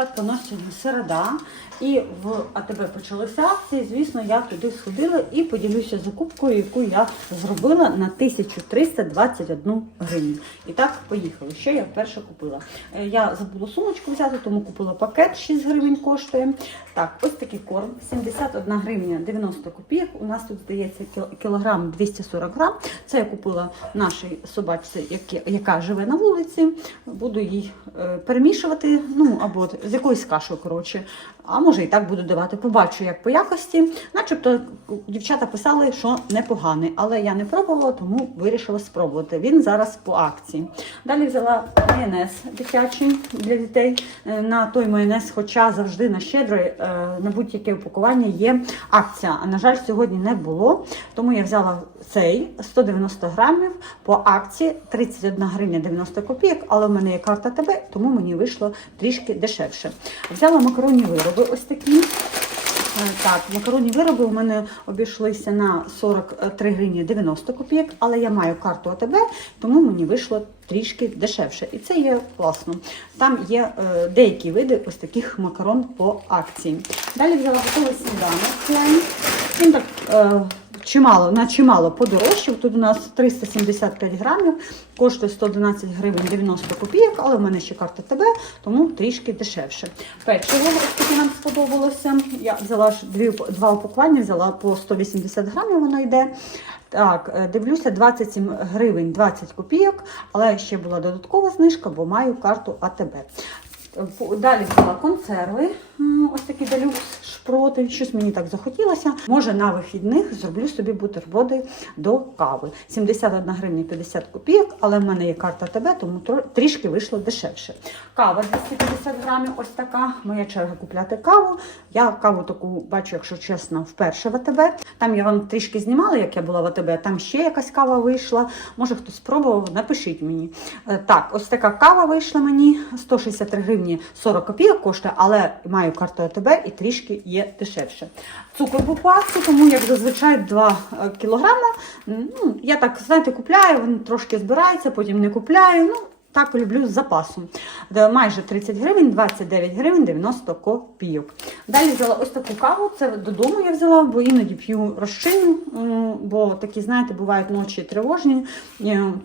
дівчатка, у середа, і в АТБ почалися акції. Звісно, я туди сходила і поділюся закупкою, яку я зробила на 1321 гривню. І так, поїхали. Що я вперше купила? Е, Я забула сумочку взяти, тому купила пакет 6 гривень коштує. Так, ось такий корм, 71 гривня 90 копійок. У нас тут здається кілограм 240 грам. Це я купила нашій собачці, яка живе на вулиці. Буду їй е, перемішувати, ну або з якоюсь кашею, коротше. А може і так буду давати. Побачу, як по якості. Начебто дівчата писали, що непоганий, але я не пробувала, тому вирішила спробувати. Він зараз по акції. Далі взяла майонез дитячий для дітей. Е, На той майонез, хоча завжди на щедрий, е, на будь-яке упакування є акція. А на жаль, сьогодні не було. Тому я взяла цей 190 грамів по акції 31 гривня 90 копійок, але в мене є карта ТБ, тому мені вийшло трішки дешевше. Взяла макаронні вироби ось такі. Е, Так, макаронні вироби у мене обійшлися на 43 гривні 90 копійок, але я маю карту АТБ, тому мені вийшло трішки дешевше. І це є класно. Там є е, деякі види ось таких макарон по акції. Далі взяла готовий сніданок. Він так е, чимало, на чимало подорожчав. Тут у нас 375 грамів, коштує 111 гривень 90 копійок, але в мене ще карта ТБ, тому трішки дешевше. Печиво, таке нам сподобалося. Я взяла дві, два упакування, взяла по 180 грамів, воно йде. Так, е, дивлюся, 27 гривень 20 копійок, але ще була додаткова знижка, бо маю карту АТБ. Далі взяла консерви, ось такі делюкс шпроти. Щось мені так захотілося. Може на вихідних зроблю собі бутерброди до кави. 71 гривня 50 копійок, але в мене є карта ТБ, тому трішки вийшло дешевше. Кава 250 грамів, ось така. Моя черга купляти каву. Я каву таку бачу, якщо чесно, вперше в АТБ. Там я вам трішки знімала, як я була в АТБ. Там ще якась кава вийшла. Може хтось спробував, напишіть мені. Е, Так, ось така кава вийшла мені 163 гривні 40 копійок коштує, але маю карту АТБ і трішки є дешевше. Цукор був по акції, тому як зазвичай 2 кілограми. Ну, я так, знаєте, купляю, він трошки збирається, потім не купляю. Ну, так люблю з запасом. Майже 30 гривень, 29 гривень 90 копійок. Далі взяла ось таку каву. Це додому я взяла, бо іноді п'ю розчинну, бо такі, знаєте, бувають ночі тривожні.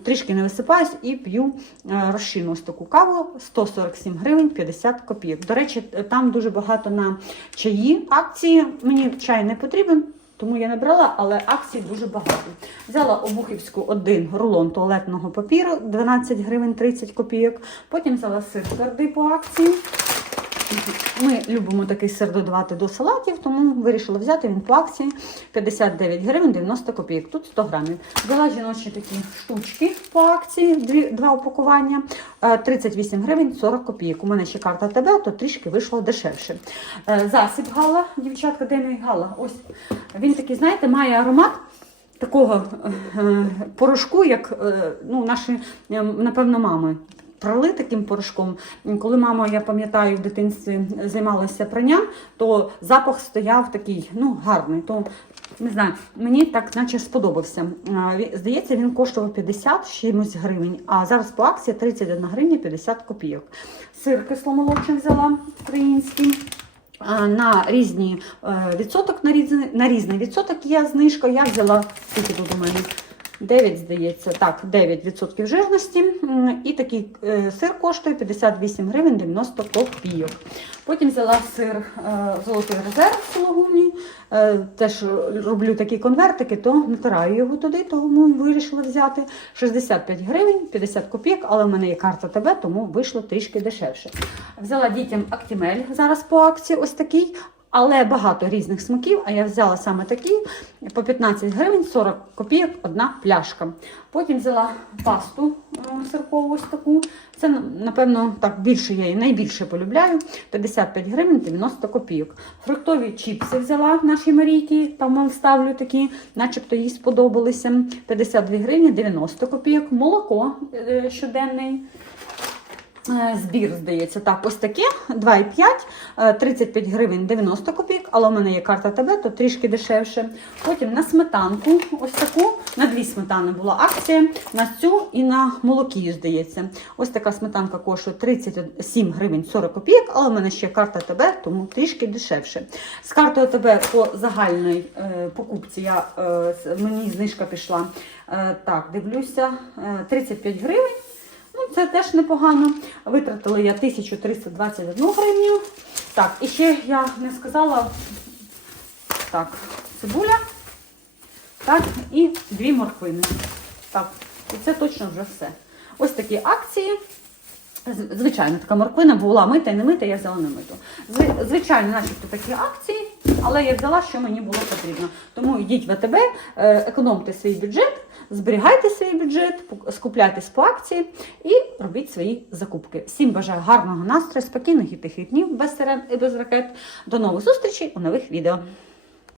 Трішки не висипаюсь і п'ю е, розчинну ось таку каву 147 гривень 50 копійок. До речі, там дуже багато на чаї акції. Мені чай не потрібен. Тому я не брала, але акцій дуже багато. Взяла обухівську один рулон туалетного папіру 12 гривень 30 копійок. Потім взяла сир твердий по акції. Ми любимо такий сир додавати до салатів, тому вирішила взяти він по акції 59 гривень 90 копійок. Тут 100 грамів. Взяла жіночі такі штучки по акції, дві, два упакування, е, 38 гривень 40 копійок. У мене ще карта ТБ, то трішки вийшло дешевше. Е, Засіб Гала, дівчатка, де мій Гала? Ось він такий, знаєте, має аромат. Такого е, порошку, як е, ну, наші, е, напевно, мами прали таким порошком. Коли мама, я пам'ятаю, в дитинстві займалася пранням, то запах стояв такий, ну, гарний. То не знаю, мені так наче сподобався. Здається, він коштував 50 чимось гривень, а зараз по акції 31 гривня 50 копійок. Сир кисломолочний взяла український. На різні е, відсоток, на різний, на різний відсоток є знижка. Я взяла скільки тут у мене 9, здається, так, 9% жирності. І такий е, сир коштує 58 гривень 90 копійок. Потім взяла сир е, золотий резерв сологуні. Е, теж роблю такі конвертики, то натираю його туди, тому вирішила взяти 65 гривень 50 копійок, але в мене є карта ТБ, тому вийшло трішки дешевше. Взяла дітям Актімель зараз по акції ось такий. Але багато різних смаків, а я взяла саме такі по 15 гривень 40 копійок одна пляшка. Потім взяла пасту е, сиркову ось таку. Це, напевно, так більше я її найбільше полюбляю. 55 гривень 90 копійок. Фруктові чіпси взяла в нашій Марійки, там ставлю такі, начебто їй сподобалися. 52 гривні 90 копійок. Молоко е, щоденний. Е, Збір, здається, так, ось таке 2,5, е, 35 гривень 90 копійок, але у мене є карта ТБ, то трішки дешевше. Потім на сметанку, ось таку, на дві сметани була акція, на цю і на молокію, здається. Ось така сметанка коштує 37 гривень 40 копійок, але у мене ще карта ТБ, тому трішки дешевше. З картою ТБ по загальної е, покупці я, е, мені знижка пішла. Е, так, дивлюся, е, 35 гривень. Це теж непогано. Витратила я 1321 гривню. Так, і ще я не сказала. Так, цибуля. Так, і дві морквини. Так, і це точно вже все. Ось такі акції. Звичайно, така морквина була мита і не мита, я взяла не миту. Звичайно, начебто такі акції, але я взяла, що мені було потрібно. Тому йдіть в АТБ, е, економте свій бюджет, зберігайте свій бюджет, скупляйтесь по акції і робіть свої закупки. Всім бажаю гарного настрою, спокійних і тихих днів без сирен і без ракет. До нових зустрічей у нових відео.